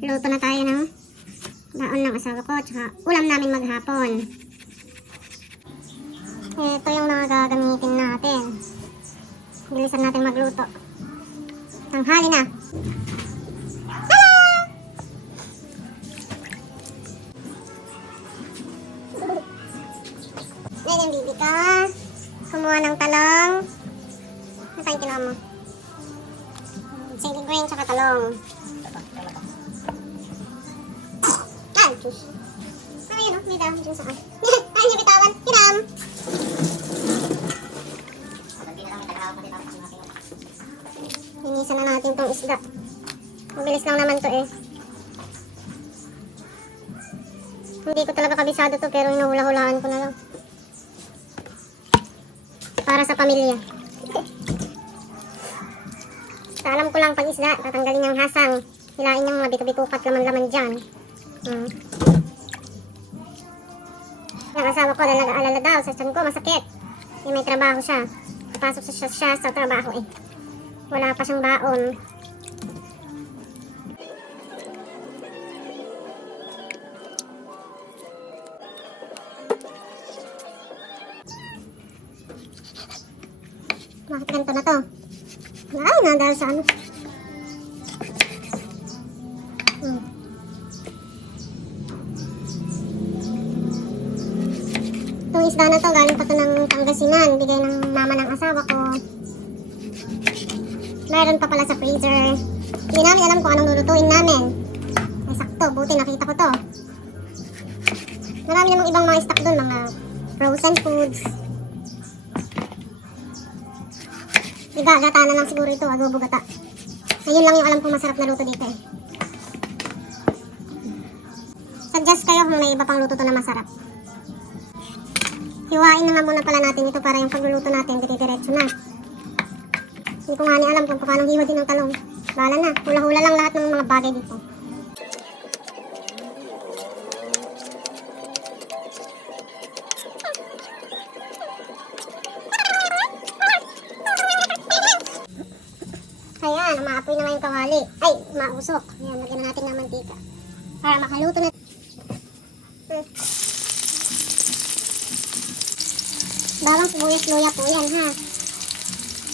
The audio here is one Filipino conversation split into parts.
Luto na tayo ng daon ng asawa ko, tsaka ulam namin maghapon. Ito yung mga gagamitin natin. Bilisan natin magluto. Tanghali na. Ngayon yung bibi ka. Kumuha ng talong. Nasaan yung kinuha mo? Sili green tsaka talong. Ay, juice. Ano yun, may dam dyan saan. Ay, niya bitawan. Hiram! Linisan na natin tong isda. Mabilis lang naman to eh. Hindi ko talaga kabisado to pero inuhula-hulaan ko na lang. Para sa pamilya. Alam ko lang pag isda, tatanggalin yung hasang. Hilain yung mga bito-bitukat laman-laman dyan. Yung asawa ko, alala daw sa tiyan ko, masakit. May trabaho siya. Pasok siya sa trabaho eh. Wala pa siyang baon. Bakit ganito na to? Ay, nadahal sa ano. Itong isda na to, galing pa to ng Pangasinan. Bigay ng mama ng asawa ko. Meron pa pala sa freezer. Hindi namin alam kung anong lulutuin namin. Ay, sakto. Buti nakita ko to. Marami namang ibang mga stock doon. Mga frozen foods. Gata na lang siguro ito. Adobo gata. Ayun lang yung alam kong masarap na luto dito eh. Suggest kayo kung may iba pang luto to na masarap. Hiwain na nga muna pala natin ito para yung pagluluto natin dire-diretso na. Hindi ko nga ni alam kung paano hiwa din ng talong. Bahala na. Hula-hula lang lahat ng mga bagay dito. Ayan, umaapoy naman yung kawali. Ay, mausok. Ayan, lagyan na natin ng mantika. Para makaluto na. Bawang sibuyas luya po yan ha.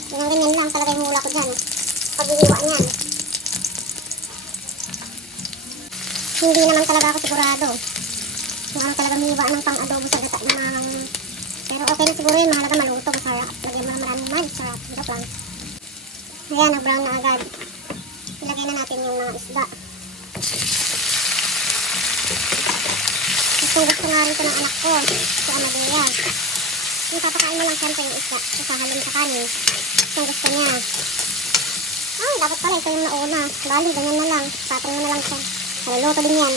Ganyan lang talaga yung hula ko dyan. Pag-iiwa niyan. Hindi naman talaga ako sigurado. Kung ano talaga miwa ng pang-adobo sa gata naman. Pero okay na siguro yun. Mahalaga maluto. Masarap. Lagyan mo na maraming man. Sarap. Hirap lang. Ayan, na-brown na agad. Ilagay na natin yung mga isda. Gusto nga rin ito ng anak ko. Si Amadea. Yung papakain mo lang siyempre yung isda. Sasahalin sa kanin. Yung gusto niya. Ay, dapat pala ito yung nauna. Bali, ganyan na lang. Patong mo na lang siya. Maluluto din yan.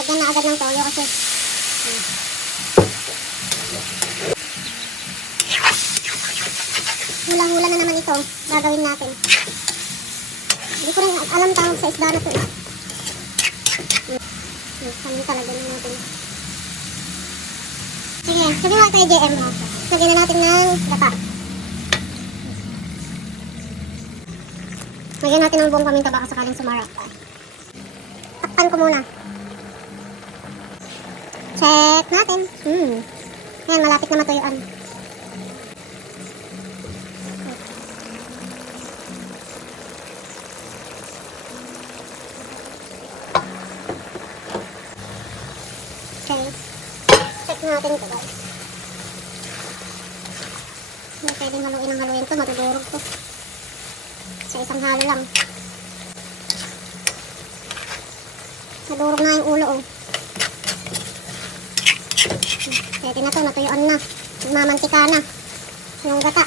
Lagyan na agad ng toyo kasi. Hula-hula na naman ito. Gagawin natin. Hindi ko rin alam tawag sa isda na ito. Kami talaga natin. Sige, sabi nga kay JM mo. Lagyan na natin ng gata. Lagyan natin ng buong paminta baka sakaling sumarap. Takpan ko muna. Check natin. Ayan, malapit na matuyuan. Okay. Check natin ito guys. Hindi pwedeng haluin ito. Matudurog to. Sa isang halo lang. Nadurog na yung ulo oh. Pwede na to. Natuyuan na. Mamantika na. Yung gata.